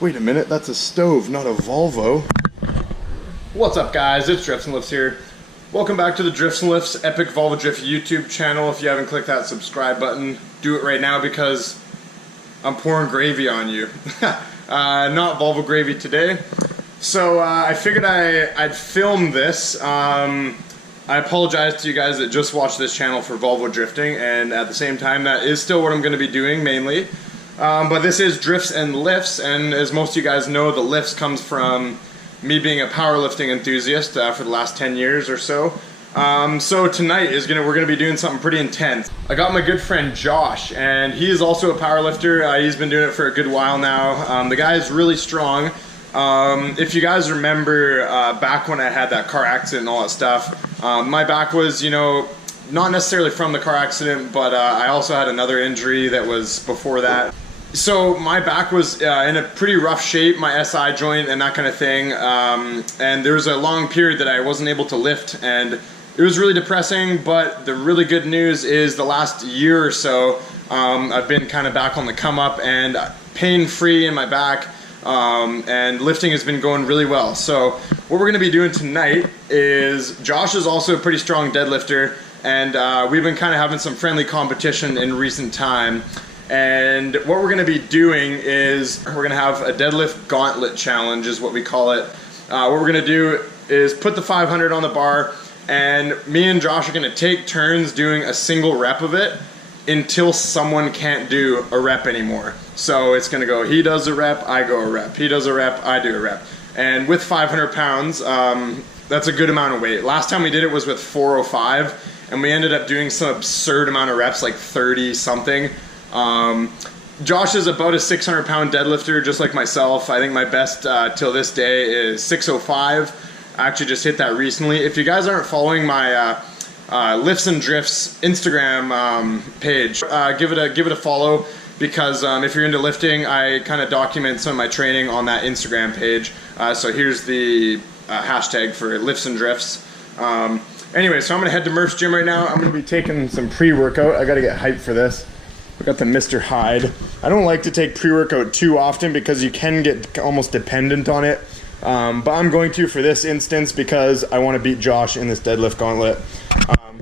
Wait a minute, that's a stove, not a Volvo. What's up guys, it's Drifts and Lifts here. Welcome back to the Drifts and Lifts Epic Volvo Drift YouTube channel. If you haven't clicked that subscribe button, do it right now because I'm pouring gravy on you. Not Volvo gravy today. So I figured I'd film this. I apologize to you guys that just watched this channel for Volvo drifting, and at the same time that is still what I'm going to be doing mainly. But this is Drifts and Lifts, and as most of you guys know, the lifts comes from me being a powerlifting enthusiast for the last 10 years or so. So tonight we're gonna be doing something pretty intense. I got my good friend Josh, and he is also a powerlifter. He's been doing it for a good while now. The guy is really strong. If you guys remember back when I had that car accident and all that stuff, my back was, you know, not necessarily from the car accident, but I also had another injury that was before that. So my back was in a pretty rough shape, my SI joint and that kind of thing, and there was a long period that I wasn't able to lift, and it was really depressing. But the really good news is the last year or so, I've been kind of back on the come up and pain-free in my back, and lifting has been going really well. So what we're going to be doing tonight is, Josh is also a pretty strong deadlifter, and we've been kind of having some friendly competition in recent time. And what we're going to be doing is we're going to have a deadlift gauntlet challenge is what we call it. What we're going to do is put the 500 on the bar, and me and Josh are going to take turns doing a single rep of it until someone can't do a rep anymore. So it's going to go, he does a rep, I go a rep, he does a rep, I do a rep. And with 500 pounds, that's a good amount of weight. Last time we did it was with 405, and we ended up doing some absurd amount of reps, like 30 something. Josh is about a 600 pound deadlifter, just like myself. I think my best till this day is 605. I actually just hit that recently. If you guys aren't following my Lifts and Drifts Instagram page, give it a follow, because if you're into lifting, I kind of document some of my training on that Instagram page. So here's the hashtag for Lifts and Drifts. Anyway, so I'm gonna head to Murph's gym right now. I'm gonna be taking some pre-workout. I gotta get hyped for this. We got the Mr. Hyde. I don't like to take pre-workout too often because you can get almost dependent on it. But I'm going to for this instance because I want to beat Josh in this deadlift gauntlet.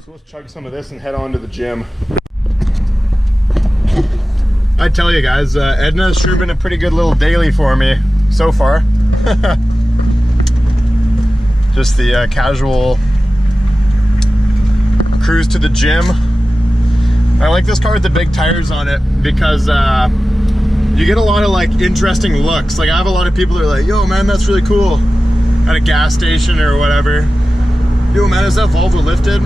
So let's chug some of this and head on to the gym. I tell you guys, Edna's sure been a pretty good little daily for me so far. Just the casual cruise to the gym. I like this car with the big tires on it because you get a lot of like interesting looks. Like I have a lot of people that are like, yo man, that's really cool, at a gas station or whatever. Yo man, is that Volvo lifted?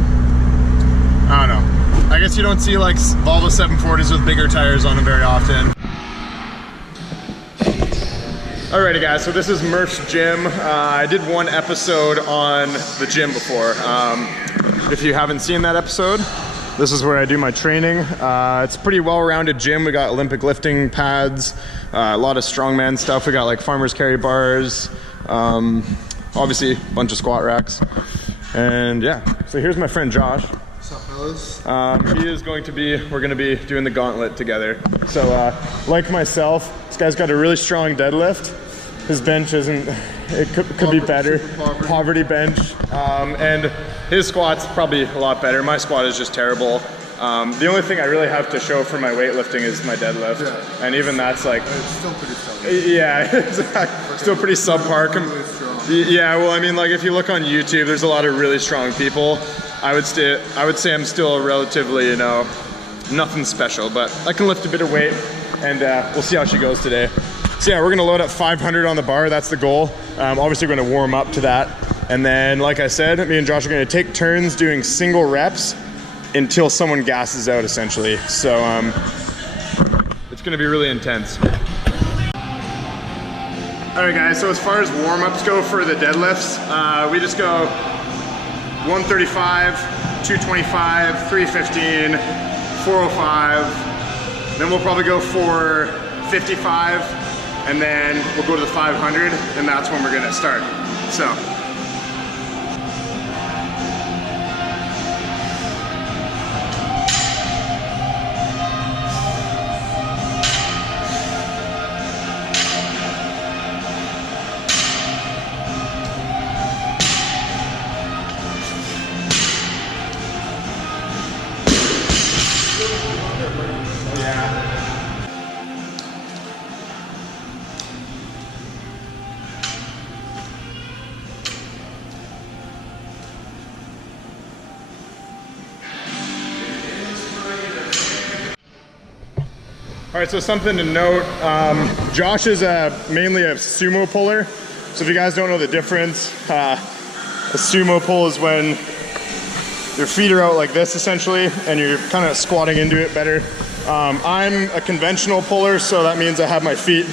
I don't know. I guess you don't see like Volvo 740s with bigger tires on them very often. Alrighty guys, so this is Murph's gym. I did one episode on the gym before. If you haven't seen that episode, this is where I do my training. It's a pretty well-rounded gym. We got Olympic lifting pads, a lot of strongman stuff. We got like farmer's carry bars, obviously a bunch of squat racks. And yeah, so here's my friend Josh. What's up, fellas? We're gonna be doing the gauntlet together. So like myself, this guy's got a really strong deadlift. His bench isn't, it could be better. Poverty bench. And his squat's probably a lot better. My squat is just terrible. The only thing I really have to show for my weightlifting is my deadlift. Yeah. And even that's like... It's still pretty solid. Yeah, exactly. Still pretty subpar. Really yeah, well, I mean, like if you look on YouTube, there's a lot of really strong people. I would say I'm still relatively, you know, nothing special, but I can lift a bit of weight, and we'll see how she goes today. So yeah, we're gonna load up 500 on the bar, that's the goal. Obviously we're gonna warm up to that. And then, like I said, me and Josh are gonna take turns doing single reps until someone gasses out, essentially. So it's gonna be really intense. All right guys, so as far as warm-ups go for the deadlifts, we just go 135, 225, 315, 405, then we'll probably go for 55, and then we'll go to the 500, and that's when we're gonna start. So. Yeah. All right, so something to note, Josh is mainly a sumo puller. So if you guys don't know the difference, a sumo pull is when your feet are out like this essentially, and you're kind of squatting into it better. I'm a conventional puller, so that means I have my feet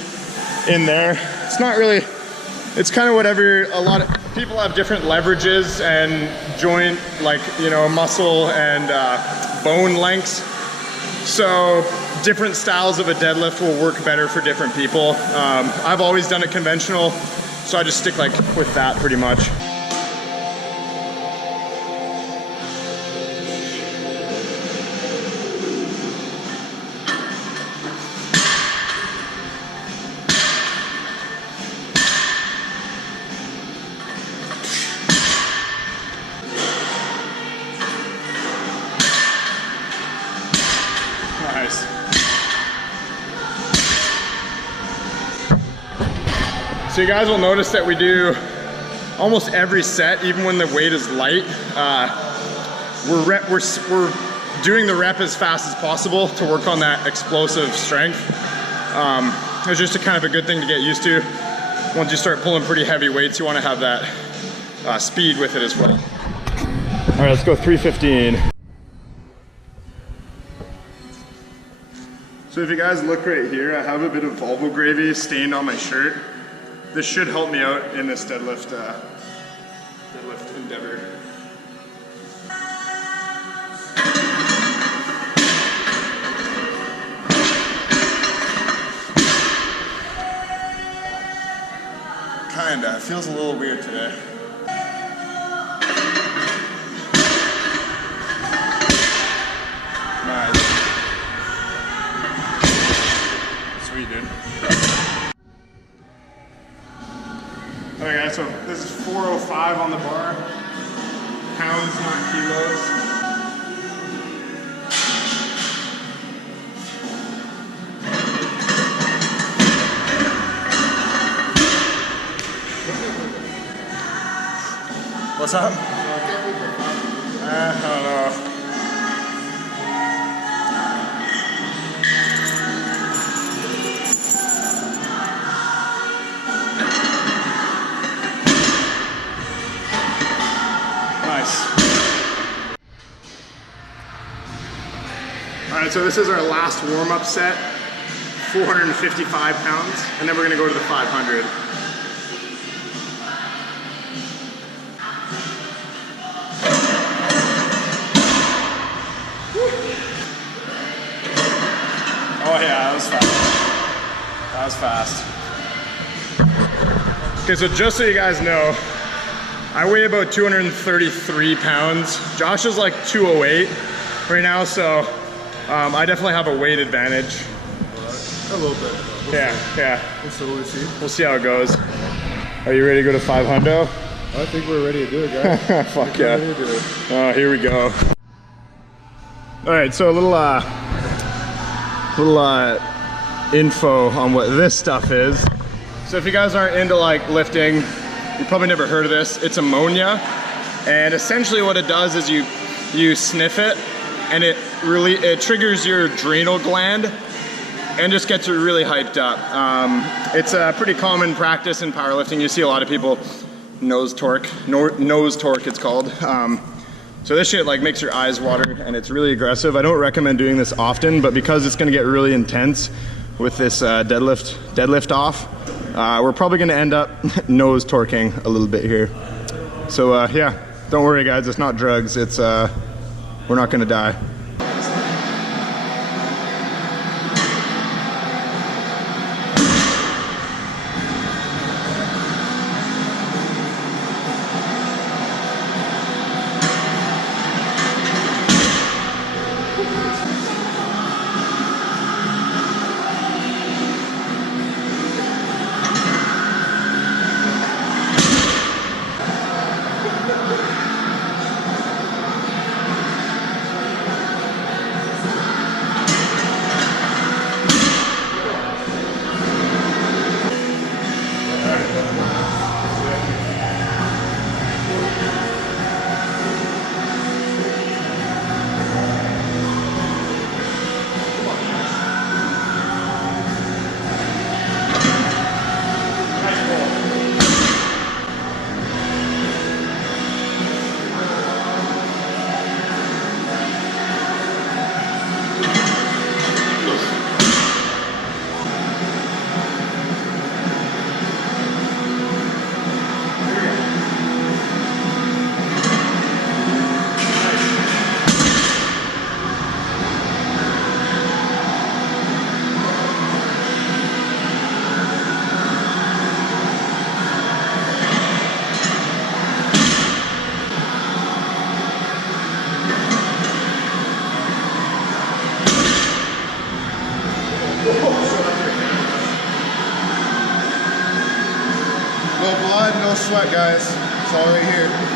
in there. It's not really, it's kind of whatever. A lot of people have different leverages and joint, like, you know, muscle and bone lengths. So different styles of a deadlift will work better for different people. I've always done it conventional, so I just stick like with that pretty much. Nice. So you guys will notice that we do almost every set, even when the weight is light, we're doing the rep as fast as possible to work on that explosive strength. It's just a kind of a good thing to get used to. Once you start pulling pretty heavy weights, you want to have that speed with it as well. All right, let's go 315. So if you guys look right here, I have a bit of Volvo gravy stained on my shirt. This should help me out in this deadlift endeavor. Kinda, it feels a little weird today. Nice. Sweet, dude. Okay guys, so this is 405 on the bar. Pounds, not kilos. What's up? I don't know. All right, so this is our last warm-up set, 455 pounds, and then we're gonna go to the 500. Oh yeah, that was fast. That was fast. Okay, so just so you guys know, I weigh about 233 pounds. Josh is like 208 right now, so I definitely have a weight advantage. A little bit. Yeah. We'll see. We'll see how it goes. Are you ready to go to 500? I think we're ready to do it, guys. Fuck yeah. Oh, here we go. All right, so a little info on what this stuff is. So if you guys aren't into like lifting, you probably never heard of this. It's ammonia, and essentially what it does is you sniff it, and it triggers your adrenal gland and just gets you really hyped up. It's a pretty common practice in powerlifting. You see a lot of people nose torque it's called. So this shit like makes your eyes water, and it's really aggressive. I don't recommend doing this often, but because it's gonna get really intense with this deadlift off, we're probably gonna end up nose torquing a little bit here. So yeah, don't worry guys, it's not drugs. It's we're not gonna die. sweat, guys. It's all right here.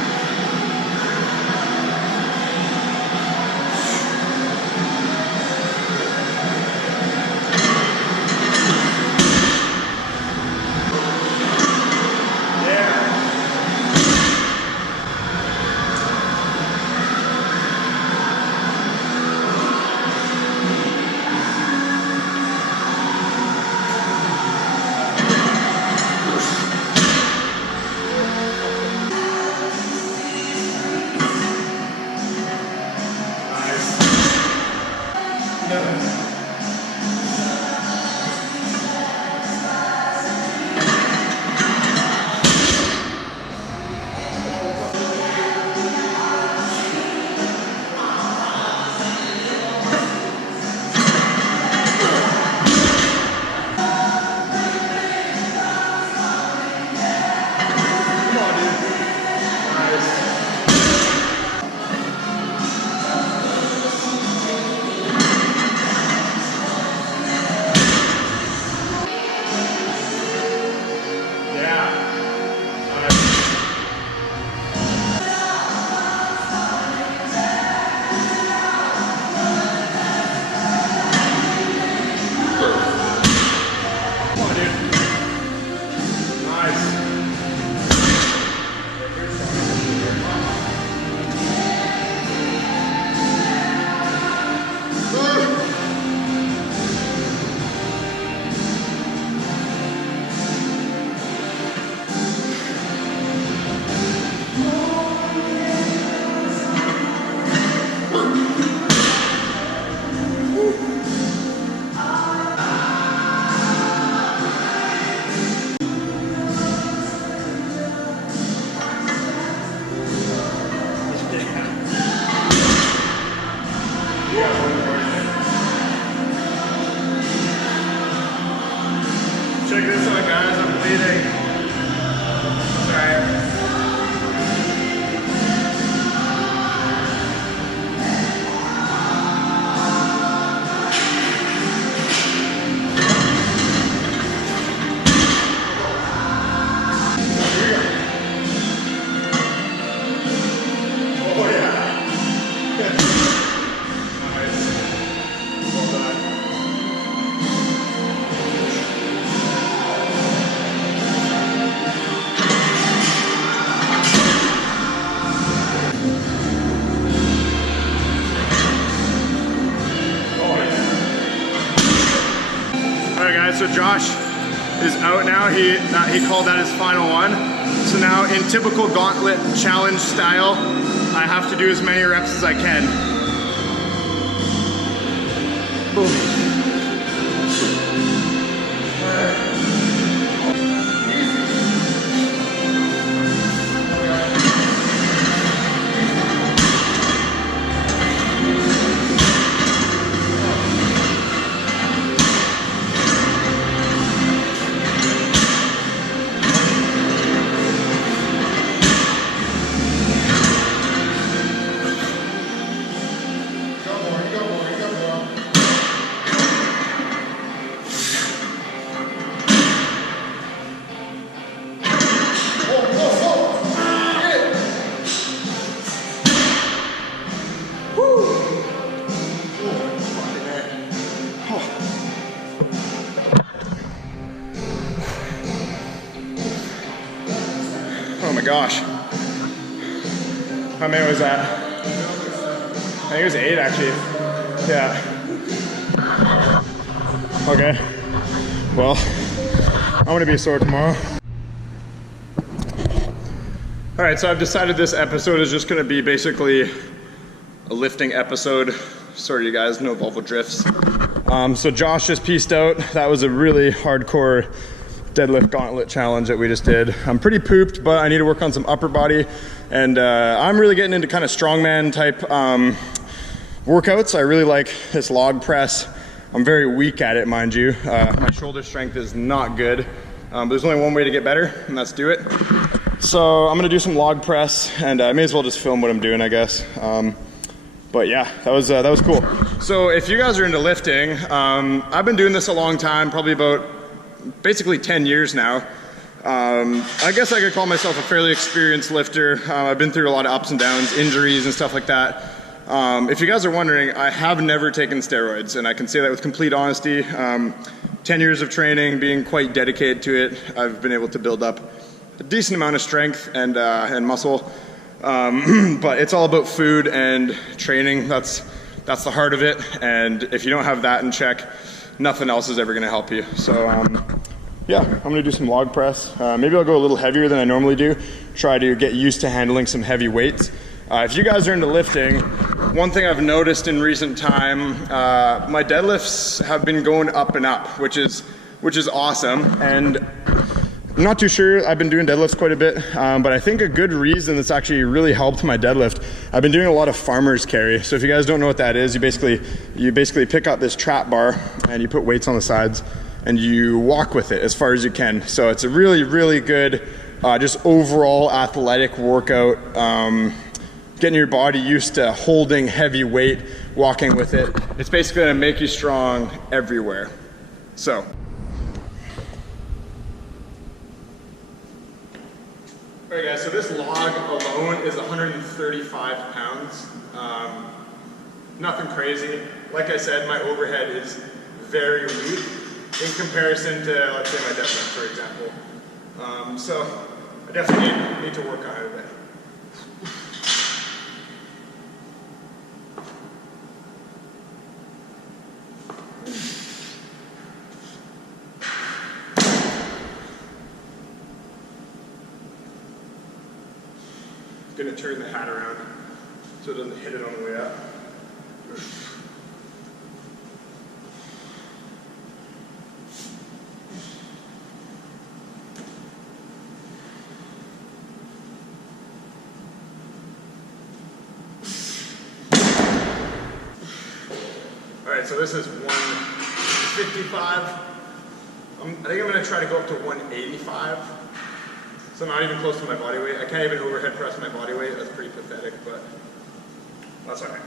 Check this out, guys. I'm bleeding. Sorry. So Josh is out now. He called that his final one. So now in typical gauntlet challenge style, I have to do as many reps as I can. Boom. Oh my gosh. How many was that? I think it was 8 actually. Yeah. Okay. Well, I'm gonna be sore tomorrow. All right, so I've decided this episode is just gonna be basically a lifting episode. Sorry you guys, no Volvo drifts. So Josh just pieced out. That was a really hardcore deadlift gauntlet challenge that we just did. I'm pretty pooped, but I need to work on some upper body, and I'm really getting into kind of strongman type workouts. I really like this log press. I'm very weak at it, mind you. My shoulder strength is not good, but there's only one way to get better, and that's do it. So I'm gonna do some log press, and I may as well just film what I'm doing, I guess. But yeah, that was cool. So if you guys are into lifting, I've been doing this a long time, probably about basically 10 years now. I guess I could call myself a fairly experienced lifter. I've been through a lot of ups and downs, injuries and stuff like that. If you guys are wondering, I have never taken steroids, and I can say that with complete honesty. 10 years of training, being quite dedicated to it, I've been able to build up a decent amount of strength and muscle. But it's all about food and training. That's the heart of it. And if you don't have that in check, nothing else is ever going to help you. So yeah, I'm going to do some log press. Maybe I'll go a little heavier than I normally do. Try to get used to handling some heavy weights. If you guys are into lifting, one thing I've noticed in recent time, my deadlifts have been going up and up, which is awesome. And I'm not too sure. I've been doing deadlifts quite a bit, but I think a good reason that's actually really helped my deadlift, I've been doing a lot of farmer's carry. So if you guys don't know what that is, you basically pick up this trap bar and you put weights on the sides and you walk with it as far as you can. So it's a really, really good just overall athletic workout, getting your body used to holding heavy weight, walking with it. It's basically gonna make you strong everywhere. So. All right guys, so this log alone is 135 pounds. Nothing crazy. Like I said, my overhead is very weak in comparison to, let's say, my deadlift, for example. So I definitely need to work on it a bit. I'm gonna turn the hat around so it doesn't hit it on the way up. All right, so this is 155. I think I'm gonna try to go up to 185. So not even close to my body weight. I can't even overhead press my body weight. That's pretty pathetic, but that's all right.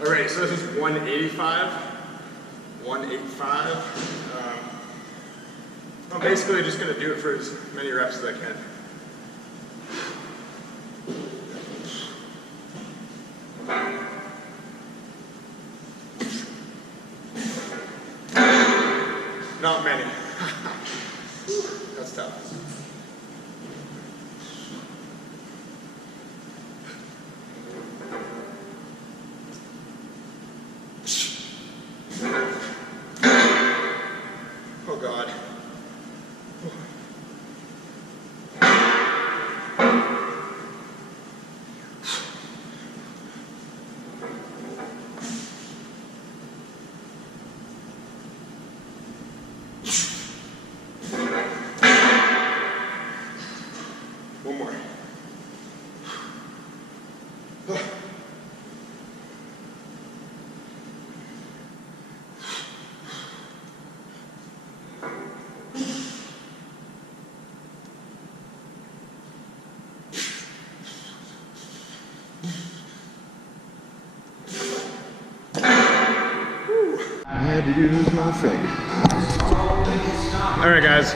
All right, so this is 185, 185. I'm basically just going to do it for as many reps as I can. Not many. That's tough. Oh God. One more. I had to use my finger. All right, guys.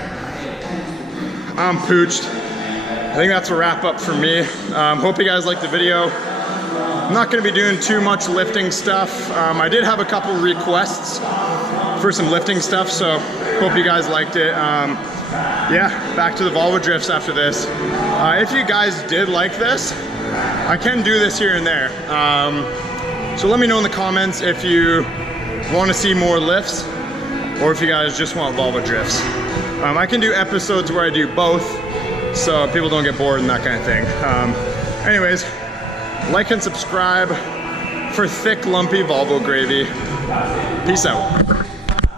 I'm pooched. I think that's a wrap up for me. Hope you guys liked the video. I'm not going to be doing too much lifting stuff. I did have a couple requests for some lifting stuff, so hope you guys liked it. Yeah, back to the Volvo drifts after this. If you guys did like this, I can do this here and there. So let me know in the comments if you want to see more lifts or if you guys just want Volvo drifts. I can do episodes where I do both, so people don't get bored and that kind of thing. Anyways, like and subscribe for thick, lumpy Volvo gravy. Peace out.